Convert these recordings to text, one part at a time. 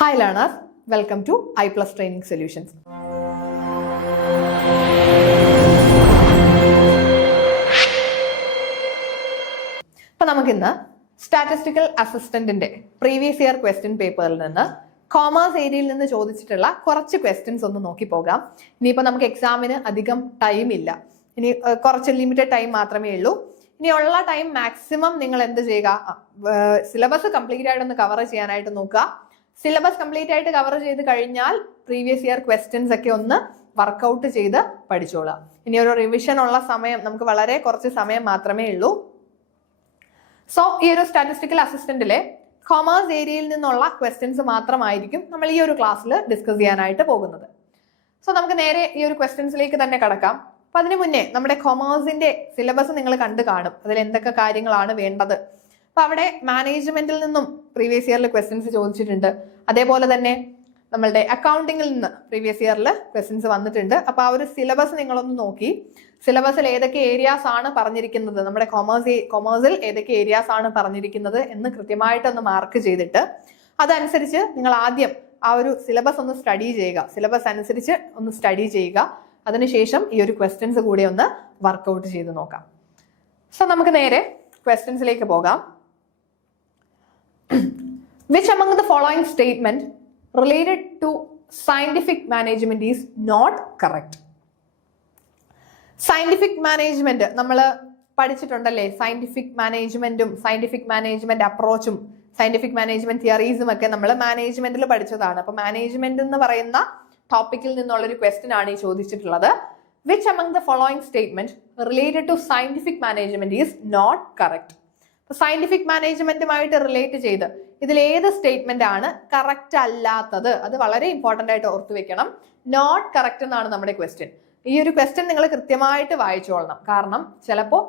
Hi learners, welcome to I+ Training Solutions. അപ്പോൾ നമുക്കിന്ന് statistical അസിസ്റ്റന്റിന്റെ previous year question പേപ്പറിൽ നിന്ന് കോമേഴ്സ് ഏരിയയിൽ നിന്ന് ചോദിച്ചിട്ടുള്ള കുറച്ച് ക്വസ്റ്റ്യൻസ് ഒന്ന് നോക്കി പോകാം. ഇനിയിപ്പോൾ നമുക്ക് എക്സാമിന് അധികം ടൈം ഇല്ല, ഇനി കുറച്ച് ലിമിറ്റഡ് ടൈം മാത്രമേ ഉള്ളൂ. ഇനിയുള്ള ടൈം മാക്സിമം നിങ്ങൾ എന്ത് ചെയ്യുക, സിലബസ് കംപ്ലീറ്റ് ആയിട്ടൊന്ന് കവർ ചെയ്യാനായിട്ട് നോക്കുക. സിലബസ് കംപ്ലീറ്റ് ആയിട്ട് കവർ ചെയ്ത് കഴിഞ്ഞാൽ പ്രീവിയസ് ഇയർ ക്വസ്റ്റ്യൻസ് ഒക്കെ ഒന്ന് വർക്കൗട്ട് ചെയ്ത് പഠിച്ചോളാം. ഇനി ഒരു റിവിഷൻ ഉള്ള സമയം നമുക്ക് വളരെ കുറച്ച് സമയം മാത്രമേ ഉള്ളൂ. സോ ഈ ഒരു സ്റ്റാറ്റിസ്റ്റിക്കൽ അസിസ്റ്റന്റിലെ കോമേഴ്സ് ഏരിയയിൽ നിന്നുള്ള ക്വസ്റ്റ്യൻസ് മാത്രമായിരിക്കും നമ്മൾ ഈ ഒരു ക്ലാസ്സിൽ ഡിസ്കസ് ചെയ്യാനായിട്ട് പോകുന്നത്. സോ നമുക്ക് നേരെ ഈ ഒരു ക്വസ്റ്റ്യൻസിലേക്ക് തന്നെ കടക്കാം. അപ്പൊ അതിനു മുന്നേ നമ്മുടെ കൊമേഴ്സിന്റെ സിലബസ് നിങ്ങൾ കണ്ടു കാണും, അതിൽ എന്തൊക്കെ കാര്യങ്ങളാണ് വേണ്ടത്. അപ്പൊ അവിടെ മാനേജ്മെന്റിൽ നിന്നും പ്രീവിയസ് ഇയറിൽ ക്വസ്റ്റ്യൻസ് ചോദിച്ചിട്ടുണ്ട്. അതേപോലെ തന്നെ നമ്മളുടെ അക്കൗണ്ടിങ്ങിൽ നിന്ന് പ്രീവിയസ് ഇയറിൽ ക്വസ്റ്റ്യൻസ് വന്നിട്ടുണ്ട്. അപ്പൊ ആ ഒരു സിലബസ് നിങ്ങളൊന്ന് നോക്കി, സിലബസിൽ ഏതൊക്കെ ഏരിയാസ് ആണ് പറഞ്ഞിരിക്കുന്നത്, നമ്മുടെ കൊമേഴ്സിൽ ഏതൊക്കെ ഏരിയാസ് ആണ് പറഞ്ഞിരിക്കുന്നത് എന്ന് കൃത്യമായിട്ടൊന്ന് മാർക്ക് ചെയ്തിട്ട് അതനുസരിച്ച് നിങ്ങൾ ആദ്യം ആ ഒരു സിലബസ് ഒന്ന് സ്റ്റഡി ചെയ്യുക. സിലബസ് അനുസരിച്ച് ഒന്ന് സ്റ്റഡി ചെയ്യുക. അതിനുശേഷം ഈ ഒരു ക്വസ്റ്റ്യൻസ് കൂടി ഒന്ന് വർക്കൗട്ട് ചെയ്ത് നോക്കാം. സോ നമുക്ക് നേരെ ക്വസ്റ്റ്യൻസിലേക്ക് പോകാം. Which among the following statement related to scientific management is not correct? Scientific management നമ്മൾ പഠിച്ചിട്ടുണ്ടല്ലേ. സയന്റിഫിക് മാനേജ്മെന്റും സയന്റിഫിക് മാനേജ്മെന്റ് അപ്രോച്ചും സയന്റിഫിക് മാനേജ്മെന്റ് തിയറീസും ഒക്കെ നമ്മൾ മാനേജ്മെന്റിൽ പഠിച്ചതാണ്. അപ്പൊ മാനേജ്മെന്റ് എന്ന് പറയുന്ന ടോപ്പിക്കിൽ നിന്നുള്ളൊരു ക്വസ്റ്റ്യൻ ആണ് ഈ ചോദിച്ചിട്ടുള്ളത്. Which among the following statement related to scientific management is not correct? Scientific മാനേജ്മെന്റുമായിട്ട് റിലേറ്റ് ചെയ്ത് ഇതിൽ ഏത് സ്റ്റേറ്റ്മെന്റ് ആണ് കറക്റ്റ് അല്ലാത്തത്? അത് വളരെ ഇമ്പോർട്ടന്റ് ആയിട്ട് ഓർത്തു വെക്കണം. നോട്ട് കറക്റ്റ് എന്നാണ് നമ്മുടെ ക്വസ്റ്റ്യൻ. ഈ ഒരു ക്വസ്റ്റ്യൻ നിങ്ങൾ കൃത്യമായിട്ട് വായിച്ചോളണം. കാരണം ചിലപ്പോൾ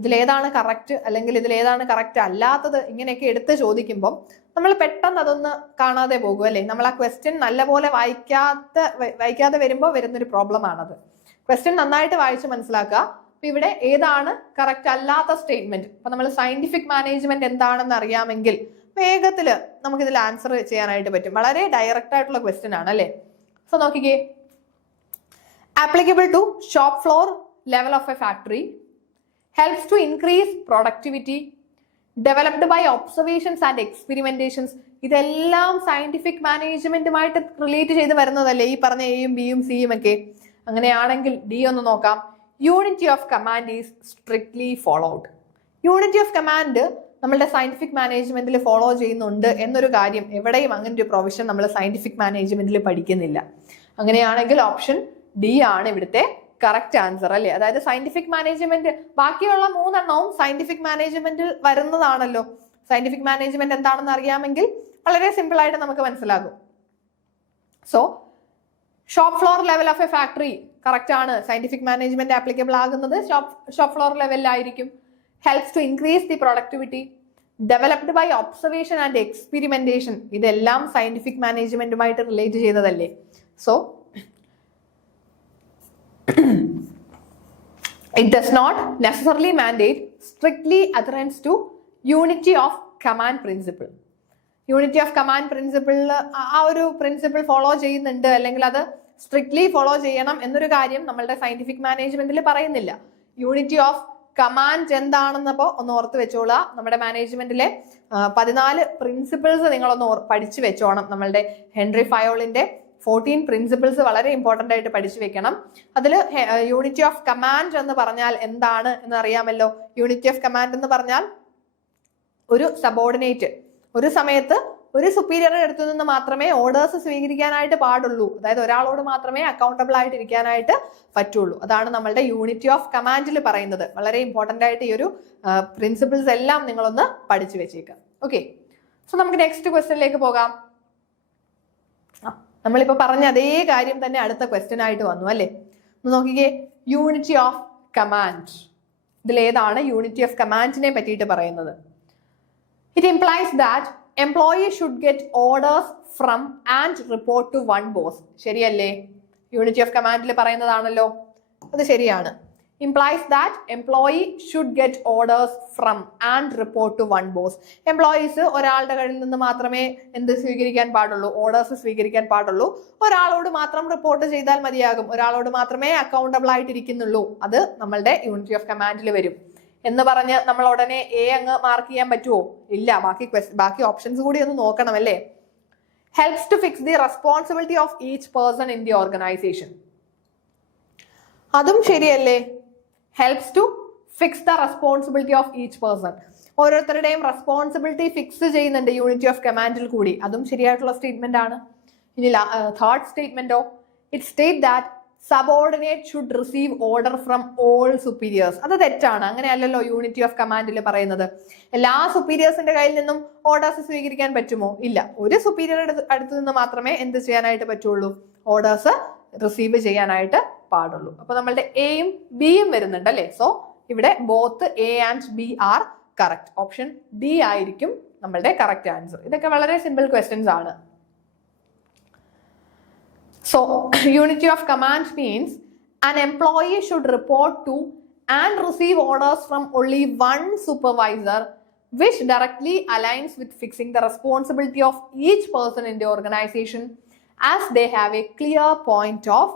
ഇതിലേതാണ് കറക്റ്റ് അല്ലെങ്കിൽ ഇതിലേതാണ് കറക്റ്റ് അല്ലാത്തത് ഇങ്ങനെയൊക്കെ എടുത്ത് ചോദിക്കുമ്പോൾ നമ്മൾ പെട്ടെന്ന് അതൊന്ന് കാണാതെ പോകും അല്ലേ. നമ്മൾ ആ ക്വസ്റ്റ്യൻ നല്ലപോലെ വായിക്കാതെ വരുമ്പോൾ വരുന്നൊരു പ്രോബ്ലം ആണത്. ക്വസ്റ്റ്യൻ നന്നായിട്ട് വായിച്ച് മനസ്സിലാക്കുക. അപ്പൊ ഇവിടെ ഏതാണ് കറക്റ്റ് അല്ലാത്ത സ്റ്റേറ്റ്മെന്റ്, അപ്പൊ നമ്മൾ സയന്റിഫിക് മാനേജ്മെന്റ് എന്താണെന്ന് അറിയാമെങ്കിൽ വേഗത്തിൽ നമുക്കിതിൽ ആൻസർ ചെയ്യാനായിട്ട് പറ്റും. വളരെ ഡയറക്റ്റ് ആയിട്ടുള്ള ക്വസ്റ്റ്യൻ ആണ് അല്ലേ. സോ നോക്കിക്കേ, applicable to shop floor level of a factory, helps to increase productivity, developed by observations and experimentations. ഇതെല്ലാം സയന്റിഫിക് മാനേജ്മെന്റുമായിട്ട് റിലേറ്റ് ചെയ്ത് വരുന്നതല്ലേ, ഈ പറഞ്ഞ എയും ബിയും സിയും ഒക്കെ. അങ്ങനെയാണെങ്കിൽ ഡി ഒന്ന് നോക്കാം. Unity of command is strictly followed. Unity of command നമ്മളുടെ സയന്റിഫിക് മാനേജ്മെന്റിൽ ഫോളോ ചെയ്യുന്നുണ്ട് എന്നൊരു കാര്യം എവിടെയും അങ്ങനെ ഒരു പ്രൊവിഷൻ നമ്മൾ സയന്റിഫിക് മാനേജ്മെന്റിൽ പഠിക്കുന്നില്ല. അങ്ങനെയാണെങ്കിൽ ഓപ്ഷൻ ഡി ആണ് ഇവിടുത്തെ കറക്റ്റ് ആൻസർ അല്ലേ. അതായത് സയന്റിഫിക് മാനേജ്മെന്റ്, ബാക്കിയുള്ള മൂന്നെണ്ണവും സയന്റിഫിക് മാനേജ്മെന്റിൽ വരുന്നതാണല്ലോ. സയന്റിഫിക് മാനേജ്മെന്റ് എന്താണെന്ന് അറിയാമെങ്കിൽ വളരെ സിമ്പിൾ ആയിട്ട് നമുക്ക് മനസ്സിലാകും. So shop floor level of a factory correct ആണ്. സയന്റിഫിക് മാനേജ്മെന്റ് ആപ്ലിക്കബിൾ ആകുന്നത് ഷോപ്പ് ഫ്ലോർ ലെവലിലായിരിക്കും. Helps to increase the productivity, developed by observation and experimentation. ഇതെല്ലാം സയന്റിഫിക് മാനേജ്മെന്റുമായിട്ട് റിലേറ്റ് ചെയ്തതല്ലേ. So it does not necessarily mandate strictly adherence to unity of command principle. Unity of command പ്രിൻസിപ്പിളിൽ ആ ഒരു principle follow ചെയ്യുന്നുണ്ട് അല്ലെങ്കിൽ അത് സ്ട്രിക്ട്ലി ഫോളോ ചെയ്യണം എന്നൊരു കാര്യം നമ്മളുടെ സയന്റിഫിക് മാനേജ്മെന്റിൽ പറയുന്നില്ല. യൂണിറ്റി ഓഫ് കമാൻഡ് എന്താണെന്നപ്പോ ഒന്ന് ഓർത്ത് വെച്ചോളുക. നമ്മുടെ മാനേജ്മെന്റിലെ 14 പ്രിൻസിപ്പിൾസ് നിങ്ങളൊന്ന് പഠിച്ചു വെച്ചോണം. നമ്മളുടെ ഹെൻറി ഫയോളിന്റെ 14 പ്രിൻസിപ്പിൾസ് വളരെ ഇമ്പോർട്ടന്റ് ആയിട്ട് പഠിച്ചു വെക്കണം. അതിൽ യൂണിറ്റി ഓഫ് കമാൻഡ് എന്ന് പറഞ്ഞാൽ എന്താണ് എന്ന് അറിയാമല്ലോ. യൂണിറ്റി ഓഫ് കമാൻഡ് എന്ന് പറഞ്ഞാൽ ഒരു സബോർഡിനേറ്റ് ഒരു സമയത്ത് ഒരു സുപ്പീരിയറുടെ അടുത്തു നിന്ന് മാത്രമേ ഓർഡേഴ്സ് സ്വീകരിക്കാനായിട്ട് പാടുള്ളൂ. അതായത് ഒരാളോട് മാത്രമേ അക്കൗണ്ടബിൾ ആയിട്ട് ഇരിക്കാനായിട്ട് പറ്റുള്ളൂ. അതാണ് നമ്മളുടെ യൂണിറ്റി ഓഫ് കമാൻഡിൽ പറയുന്നത്. വളരെ ഇമ്പോർട്ടന്റ് ആയിട്ട് ഈ ഒരു പ്രിൻസിപ്പിൾസ് എല്ലാം നിങ്ങളൊന്ന് പഠിച്ചു വെച്ചേക്കാം. ഓക്കെ, സോ നമുക്ക് നെക്സ്റ്റ് ക്വസ്റ്റ്യനിലേക്ക് പോകാം. നമ്മളിപ്പോ പറഞ്ഞ അതേ കാര്യം തന്നെ അടുത്ത ക്വസ്റ്റ്യൻ ആയിട്ട് വന്നു അല്ലേ. നോക്കിക്കേ, യൂണിറ്റി ഓഫ് കമാൻഡ്. ഇതിലേതാണ് യൂണിറ്റി ഓഫ് കമാൻഡിനെ പറ്റിയിട്ട് പറയുന്നത്? It implies that employee should get orders from and report to one boss. ശരിയല്ലേ? യൂണിറ്റി ഓഫ് കമാൻഡിൽ പറയുന്നതാണല്ലോ, അത് ശരിയാണ്. implies that employee should get orders from and report to one boss. Employees ഒരാളുടെ കയ്യിൽ നിന്ന് മാത്രമേ എന്ത് സ്വീകരിക്കാൻ പാടുള്ളൂ, ഓർഡേഴ്സ് സ്വീകരിക്കാൻ പാടുള്ളൂ. ഒരാളോട് മാത്രം റിപ്പോർട്ട് ചെയ്താൽ മതിയാകും, ഒരാളോട് മാത്രമേ അക്കൗണ്ടബിൾ ആയിട്ടിരിക്കുന്നുള്ളൂ. അത് നമ്മളുടെ യൂണിറ്റി ഓഫ് കമാൻഡിൽ വരും എന്ന് പറഞ്ഞ് നമ്മൾ ഉടനെ എ അങ്ങ് മാർക്ക് ചെയ്യാൻ പറ്റുമോ? ഇല്ല. ബാക്കി ഓപ്ഷൻസ് കൂടി ഒന്ന് നോക്കണം അല്ലേ. helps to fix the responsibility of each person in the organization. അതും ശരിയല്ലേ. helps to fix the responsibility of each person. ഓരോരുത്തരുടെയും റെസ്പോൺസിബിലിറ്റി ഫിക്സ് ചെയ്യുന്നുണ്ട് യൂണിറ്റി ഓഫ് കമാൻഡിൽ കൂടി. അതും ശരിയായിട്ടുള്ള സ്റ്റേറ്റ്മെന്റ് ആണ്. ഇനി തേർഡ് സ്റ്റേറ്റ്മെന്റോ, it state that subordinate should receive order from all superiors. അത് തെറ്റാണ്. അങ്ങനെയല്ലല്ലോ യൂണിറ്റി ഓഫ് കമാൻഡിൽ പറയുന്നത്. എല്ലാ സുപ്പീരിയേഴ്സിന്റെ കയ്യിൽ നിന്നും ഓർഡേഴ്സ് സ്വീകരിക്കാൻ പറ്റുമോ? ഇല്ല. ഒരു സുപ്പീരിയർ അടുത്ത് നിന്ന് മാത്രമേ എന്ത് ചെയ്യാനായിട്ട് പറ്റുള്ളൂ, ഓർഡേഴ്സ് റിസീവ് ചെയ്യാനായിട്ട് പാടുള്ളൂ. അപ്പൊ നമ്മളുടെ എയും ബിയും വരുന്നുണ്ട് അല്ലെ. സോ ഇവിടെ both A and B are correct. Option D ആയിരിക്കും നമ്മളുടെ കറക്റ്റ് ആൻസർ. ഇതൊക്കെ വളരെ സിമ്പിൾ ക്വസ്റ്റ്യൻസ് ആണ്. So, unity of command means an employee should report to and receive orders from only one supervisor, which directly aligns with fixing the responsibility of each person in the organization as they have a clear point of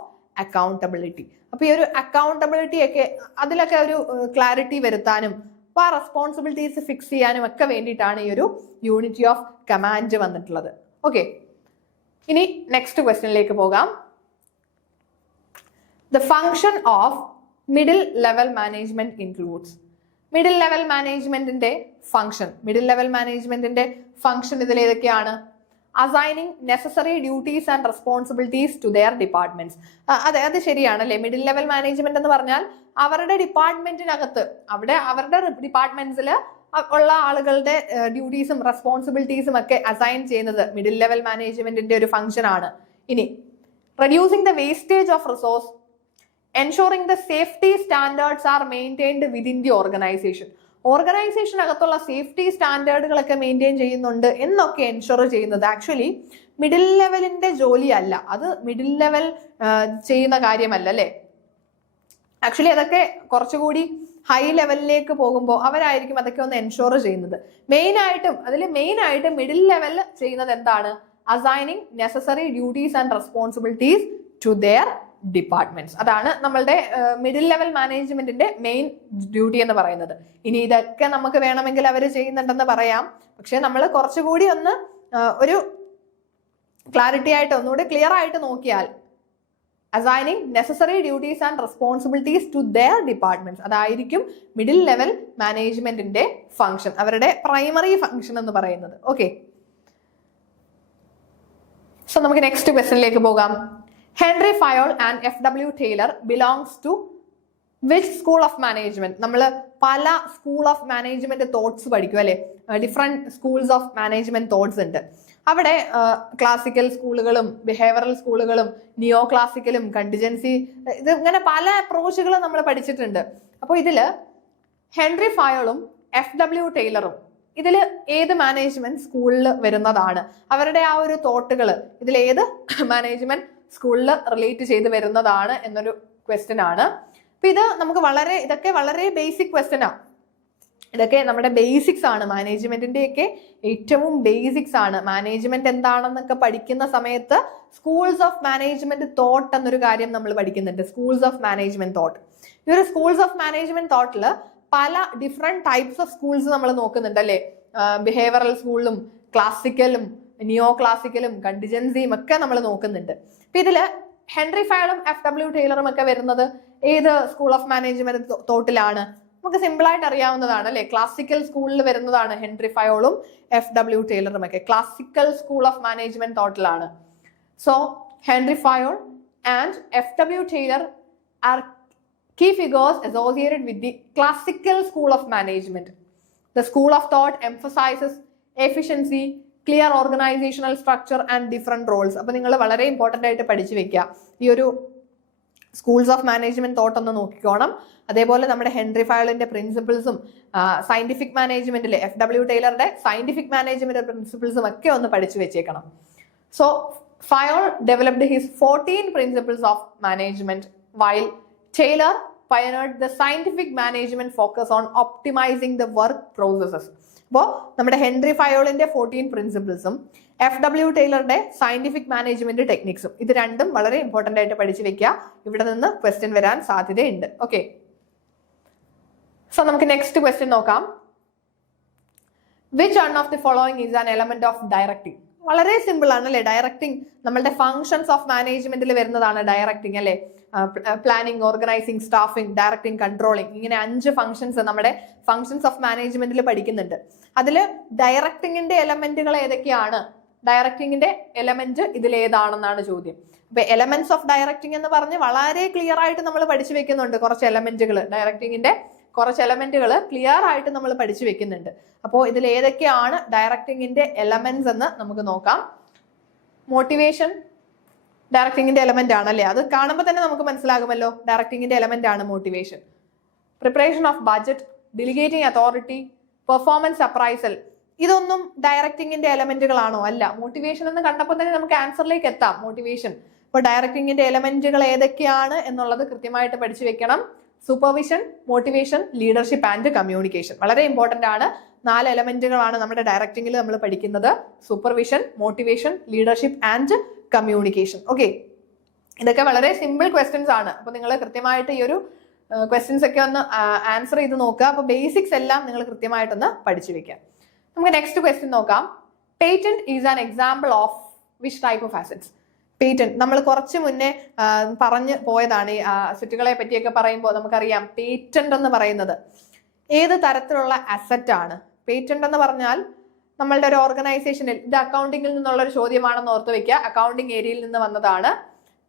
accountability. അപ്പോൾ ഈ ഒരു accountability ഒക്കെ അതിലൊക്കെ ഒരു clarity വരുത്താനും അപ്പോൾ ആ responsibilities fix ചെയ്യാനും ഒക്കെ വേണ്ടിയിട്ടാണ് ഈ ഒരു യൂണിറ്റി ഓഫ് കമാൻഡ് വന്നിട്ടുള്ളത്. ഓക്കെ, ഇനി നെക്സ്റ്റ് ക്വസ്റ്റ്യനിലേക്ക് പോകാം. The function of middle level management includes. Middle level മാനേജ്മെന്റിന്റെ ഫങ്ഷൻ ഇതിൽ ഏതൊക്കെയാണ്? Assigning necessary duties and responsibilities to their departments. അത് ശരിയാണ് അല്ലെ. മിഡിൽ ലെവൽ മാനേജ്മെന്റ് എന്ന് പറഞ്ഞാൽ അവരുടെ ഡിപ്പാർട്ട്മെന്റിനകത്ത് അവിടെ അവരുടെ ഡിപ്പാർട്ട്മെന്റ്സിൽ ഉള്ള ആളുകളുടെ ഡ്യൂട്ടീസും റെസ്പോൺസിബിലിറ്റീസും ഒക്കെ അസൈൻ ചെയ്യുന്നത് മിഡിൽ ലെവൽ മാനേജ്മെന്റിന്റെ ഒരു ഫംഗ്ഷൻ ആണ്. ഇനി reducing the wastage of resource, ensuring the safety standards are maintained within the organisation. ഓർഗനൈസേഷനകത്തുള്ള സേഫ്റ്റി സ്റ്റാൻഡേർഡുകളൊക്കെ മെയിൻറ്റെയിൻ ചെയ്യുന്നുണ്ട് എന്നൊക്കെ എൻഷുർ ചെയ്യുന്നത് ആക്ച്വലി മിഡിൽ ലെവലിന്റെ ജോലിയല്ല. അത് മിഡിൽ ലെവൽ ചെയ്യുന്ന കാര്യമല്ല അല്ലെ. ആക്ച്വലി അതൊക്കെ കുറച്ചുകൂടി ഹൈ ലെവലിലേക്ക് പോകുമ്പോൾ അവരായിരിക്കും അതൊക്കെ ഒന്ന് എൻഷുർ ചെയ്യുന്നത്. മെയിൻ ആയിട്ടും മിഡിൽ ലെവൽ ചെയ്യുന്നത് എന്താണ്? Assigning necessary duties and responsibilities to their departments. അതാണ് നമ്മളുടെ മിഡിൽ ലെവൽ മാനേജ്മെന്റിന്റെ മെയിൻ ഡ്യൂട്ടി എന്ന് പറയുന്നത്. ഇനി ഇതൊക്കെ നമുക്ക് വേണമെങ്കിൽ അവർ ചെയ്യുന്നുണ്ടെന്ന് പറയാം. പക്ഷെ നമ്മൾ കുറച്ചുകൂടി ഒന്ന് ഒരു ക്ലാരിറ്റി ആയിട്ട് ഒന്നുകൂടി ക്ലിയർ ആയിട്ട് നോക്കിയാൽ assigning necessary duties and responsibilities to their departments അതായിരിക്കും മിഡിൽ ലെവൽ മാനേജ്മെന്റിന്റെ ഫംഗ്ഷൻ, അവരുടെ പ്രൈമറി ഫംഗ്ഷൻ എന്ന് പറയുന്നത്. ഓക്കെ, സോ നമുക്ക് നെക്സ്റ്റ് ക്വസ്റ്റ്യനിലേക്ക് പോകാം. Henry Fayol and FW Taylor belongs to which school of management? നമ്മൾ പല സ്കൂൾ ഓഫ് മാനേജ്മെന്റ് തോട്ട്സ് പഠിക്കും അല്ലെ. Different schools of management thoughts ഉണ്ട്. അവിടെ ക്ലാസിക്കൽ സ്കൂളുകളും ബിഹേവിയറൽ സ്കൂളുകളും നിയോ ക്ലാസിക്കലും കണ്ടിജൻസി, ഇത് ഇങ്ങനെ പല അപ്രോച്ചുകളും നമ്മൾ പഠിച്ചിട്ടുണ്ട്. അപ്പോൾ ഇതില് ഹെൻറി ഫയോളും FW ടൈലറും ഇതിൽ ഏത് മാനേജ്മെന്റ് സ്കൂളിൽ വരുന്നതാണ്? അവരുടെ ആ ഒരു തോട്ടുകൾ ഇതിൽ ഏത് മാനേജ്മെന്റ് സ്കൂളിൽ റിലേറ്റ് ചെയ്ത് വരുന്നതാണ് എന്നൊരു ക്വസ്റ്റ്യൻ ആണ്. അപ്പൊ ഇതൊക്കെ വളരെ ബേസിക് ക്വസ്റ്റ്യൻ ആണ്. ഇതൊക്കെ നമ്മുടെ ബേസിക്സ് ആണ്, മാനേജ്മെന്റിന്റെ ഒക്കെ ഏറ്റവും ബേസിക്സ് ആണ്. മാനേജ്മെന്റ് എന്താണെന്നൊക്കെ പഠിക്കുന്ന സമയത്ത് സ്കൂൾസ് ഓഫ് മാനേജ്മെന്റ് തോട്ട് എന്നൊരു കാര്യം നമ്മൾ പഠിക്കുന്നുണ്ട്. Schools of management thought. ഈ ഒരു സ്കൂൾസ് ഓഫ് മാനേജ്മെന്റ് തോട്ടിൽ പല ഡിഫറെന്റ് ടൈപ്സ് ഓഫ് സ്കൂൾസ് നമ്മൾ നോക്കുന്നുണ്ട് അല്ലെ. ബിഹേവിയറൽ സ്കൂളും ക്ലാസിക്കലും നിയോ ക്ലാസിക്കലും കണ്ടിജൻസിയും ഒക്കെ നമ്മൾ നോക്കുന്നുണ്ട്. അപ്പൊ ഇതില് ഹെൻറി ഫയോളും FW ടൈലറും ഒക്കെ വരുന്നത് ഏത് സ്കൂൾ ഓഫ് മാനേജ്മെന്റ് തോട്ടിലാണ്? നമുക്ക് സിമ്പിൾ ആയിട്ട് അറിയാവുന്നതാണ് അല്ലെ. ക്ലാസിക്കൽ സ്കൂളിൽ വരുന്നതാണ് ഹെൻറി ഫയോളും FW ടൈലറും ഒക്കെ. ക്ലാസിക്കൽ സ്കൂൾ ഓഫ് മാനേജ്മെന്റ് തോട്ടിലാണ്. So Henri Fayol and FW Taylor are key figures associated with the classical school of management. The school of thought emphasizes efficiency, clear organizational structure and different roles. അപ്പോൾ നിങ്ങൾ വളരെ important ആയിട്ട് പഠിച്ചു വെക്കുക. ഈ ഒരു schools of management thought ഒന്ന് നോക്കിക്കോണം. അതേപോലെ നമ്മുടെ ഹെൻറി ഫയോളിന്റെ പ്രിൻസിപ്പിൾസും സയന്റിഫിക് മാനേജ്മെന്റിലെ FW ടൈലറുടെ സയന്റിഫിക് മാനേജ്മെന്റ് പ്രിൻസിപ്പിൾസും ഒക്കെ ഒന്ന് പഠിച്ചു വെച്ചേക്കണം. So Fayol developed his 14 principles of management while Taylor pioneered the scientific management focus on optimizing the work processes. അപ്പോൾ നമ്മുടെ ഹെൻറി ഫയോളിന്റെ 14 പ്രിൻസിപ്പിൾസും FW ടൈലറുടെ സയന്റിഫിക് മാനേജ്മെന്റ് ടെക്നിക്സും ഇത് രണ്ടും വളരെ ഇമ്പോർട്ടന്റ് ആയിട്ട് പഠിച്ചു വെക്കുക. ഇവിടെ നിന്ന് ക്വസ്റ്റ്യൻ വരാൻ സാധ്യതയുണ്ട്. ഓക്കെ, സോ നമുക്ക് നെക്സ്റ്റ് ക്വസ്റ്റ്യൻ നോക്കാം. Which one of the following is an element of directing? വളരെ സിമ്പിൾ ആണ് അല്ലെ. ഡയറക്ടിങ് നമ്മളുടെ ഫങ്ഷൻസ് ഓഫ് മാനേജ്മെന്റിൽ വരുന്നതാണ് ഡയറക്ടിങ് അല്ലെ. Planning, organising, staffing, directing, controlling, ഇങ്ങനെ 5 ഫങ്ഷൻസ് നമ്മുടെ ഫങ്ഷൻസ് ഓഫ് മാനേജ്മെന്റിൽ പഠിക്കുന്നുണ്ട്. അതിൽ ഡയറക്ടിങ്ങിന്റെ എലമെന്റുകൾ ഏതൊക്കെയാണ്? ഡയറക്ടിങ്ങിന്റെ എലമെന്റ് ഇതിൽ ഏതാണെന്നാണ് ചോദ്യം. അപ്പൊ എലമെന്റ്സ് ഓഫ് ഡയറക്ടിങ് എന്ന് പറഞ്ഞ് വളരെ ക്ലിയർ ആയിട്ട് നമ്മൾ പഠിച്ചു വെക്കുന്നുണ്ട്. കുറച്ച് എലമെന്റുകൾ, ഡയറക്ടിങ്ങിന്റെ കുറച്ച് എലമെന്റുകൾ ക്ലിയർ ആയിട്ട് നമ്മൾ പഠിച്ചു വെക്കുന്നുണ്ട്. അപ്പോൾ ഇതിൽ ഏതൊക്കെയാണ് ഡയറക്ടിങ്ങിന്റെ എലമെന്റ്സ് എന്ന് നമുക്ക് നോക്കാം. മോട്ടിവേഷൻ ഡയറക്ടിങ്ങിന്റെ എലമെന്റ് ആണല്ലേ. അത് കാണുമ്പോൾ തന്നെ നമുക്ക് മനസ്സിലാകുമല്ലോ ഡയറക്ടിങ്ങിന്റെ എലമെന്റ് ആണ് motivation. Preparation of budget, delegating authority, performance appraisal, ഇതൊന്നും ഡയറക്ടിങ്ങിന്റെ എലമെന്റുകളാണോ? അല്ല. മോട്ടിവേഷൻ എന്ന് കണ്ടപ്പോൾ തന്നെ നമുക്ക് ആൻസറിലേക്ക് എത്താം. മോട്ടിവേഷൻ. അപ്പോൾ ഡയറക്ടിങ്ങിന്റെ എലമെന്റുകൾ ഏതൊക്കെയാണ് എന്നുള്ളത് കൃത്യമായിട്ട് പഠിച്ചു വെക്കണം. Supervision, motivation, leadership and communication വളരെ ഇമ്പോർട്ടന്റ് ആണ്. 4 എലമെന്റുകളാണ് നമ്മുടെ ഡയറക്ടിങ്ങിൽ നമ്മൾ പഠിക്കുന്നത്. Supervision, motivation, leadership and communication. Okay, ഇതൊക്കെ വളരെ സിമ്പിൾ ക്വസ്റ്റ്യൻസ് ആണ്. അപ്പൊ നിങ്ങൾ കൃത്യമായിട്ട് ഈ ഒരു ക്വസ്റ്റ്യൻസ് ഒക്കെ ഒന്ന് ആൻസർ ചെയ്ത് നോക്കുക. അപ്പൊ ബേസിക്സ് എല്ലാം നിങ്ങൾ കൃത്യമായിട്ടൊന്ന് പഠിച്ചു വെക്കുക. നമുക്ക് നെക്സ്റ്റ് ക്വസ്റ്റ്യൻ നോക്കാം. Patent is an example of which type of assets? Patent നമ്മൾ കുറച്ച് മുന്നേ പറഞ്ഞു പോയതാണ്. ഈ അസറ്റുകളെ പറ്റിയൊക്കെ പറയുമ്പോൾ നമുക്കറിയാം പേറ്റന്റ് എന്ന് പറയുന്നത് ഏത് തരത്തിലുള്ള അസറ്റ് ആണ്. പേറ്റന്റ് എന്ന് പറഞ്ഞാൽ നമ്മളുടെ ഒരു ഓർഗനൈസേഷനിൽ, ഇത് അക്കൗണ്ടിങ്ങിൽ നിന്നുള്ള ഒരു ചോദ്യമാണെന്ന് ഓർത്ത് വെക്കുക. അക്കൗണ്ടിങ് ഏരിയയിൽ നിന്ന് വന്നതാണ്.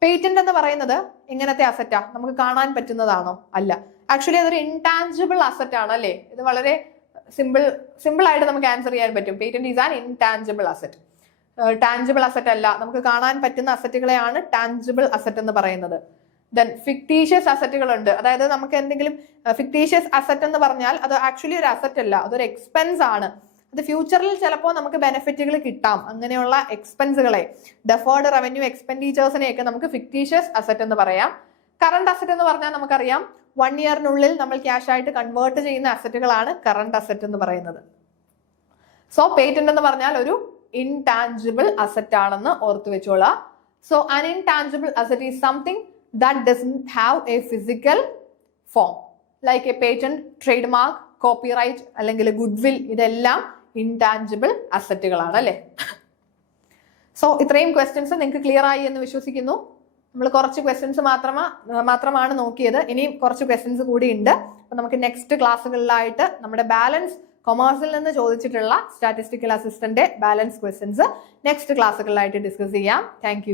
പേറ്റന്റ് എന്ന് പറയുന്നത് എങ്ങനത്തെ അസറ്റാ? നമുക്ക് കാണാൻ പറ്റുന്നതാണോ? അല്ല. ആക്ച്വലി അതൊരു ഇൻടാഞ്ചിബിൾ അസറ്റ് ആണ് അല്ലേ. ഇത് വളരെ സിമ്പിൾ ആയിട്ട് നമുക്ക് ആൻസർ ചെയ്യാൻ പറ്റും. Patent is an intangible asset. Tangible asset അല്ല, നമുക്ക് കാണാൻ പറ്റുന്ന അസറ്റുകളെയാണ് ടാഞ്ചിബിൾ അസറ്റ് എന്ന് പറയുന്നത്. ദെൻ ഫിക്ടീഷ്യസ് അസറ്റുകളുണ്ട്. അതായത് നമുക്ക് എന്തെങ്കിലും ഫിക്ടീഷ്യസ് അസറ്റ് എന്ന് പറഞ്ഞാൽ അത് ആക്ച്വലി ഒരു അസറ്റ് അല്ല, അതൊരു എക്സ്പെൻസ് ആണ്. അത് ഫ്യൂച്ചറിൽ ചിലപ്പോൾ നമുക്ക് ബെനിഫിറ്റുകൾ കിട്ടാം. അങ്ങനെയുള്ള എക്സ്പെൻസുകളെ, ഡെഫേർഡ് റവന്യൂ എക്സ്പെൻഡിച്ചേഴ്സിനെയൊക്കെ നമുക്ക് ഫിക്ടീഷ്യസ് അസറ്റ് എന്ന് പറയാം. കറണ്ട് അസറ്റ് എന്ന് പറഞ്ഞാൽ നമുക്കറിയാം 1 ഇയറിനുള്ളിൽ നമ്മൾ ക്യാഷ് ആയിട്ട് കൺവേർട്ട് ചെയ്യുന്ന അസറ്റുകളാണ് കറണ്ട് അസറ്റ് എന്ന് പറയുന്നത്. സോ പേറ്റന്റ് എന്ന് പറഞ്ഞാൽ ഒരു ഇൻടാഞ്ചിബിൾ അസറ്റ് ആണെന്ന് ഓർത്തു വെച്ചോളാം. സോ അൻ intangible asset is something that doesn't have A physical form, like A patent, trade mark, copyright അല്ലെങ്കിൽ ഗുഡ്വിൽ. ഇതെല്ലാം ഇൻടാഞ്ചിബിൾ അസറ്റുകളാണ് അല്ലെ. സോ ഇത്രയും ക്വസ്റ്റ്യൻസ് നിങ്ങൾക്ക് ക്ലിയർ ആയി എന്ന് വിശ്വസിക്കുന്നു. നമ്മൾ കുറച്ച് ക്വസ്റ്റ്യൻസ് മാത്രമാണ് നോക്കിയത്. ഇനിയും കുറച്ച് ക്വസ്റ്റ്യൻസ് കൂടി ഉണ്ട്. അപ്പൊ നമുക്ക് നെക്സ്റ്റ് ക്ലാസ്സുകളിലായിട്ട് നമ്മുടെ ബാലൻസ് കൊമേഴ്സിൽ നിന്ന് ചോദിച്ചിട്ടുള്ള statistical assistant balance questions next ക്ലാസ്സുകളിലായിട്ട് ഡിസ്കസ് ചെയ്യാം. താങ്ക്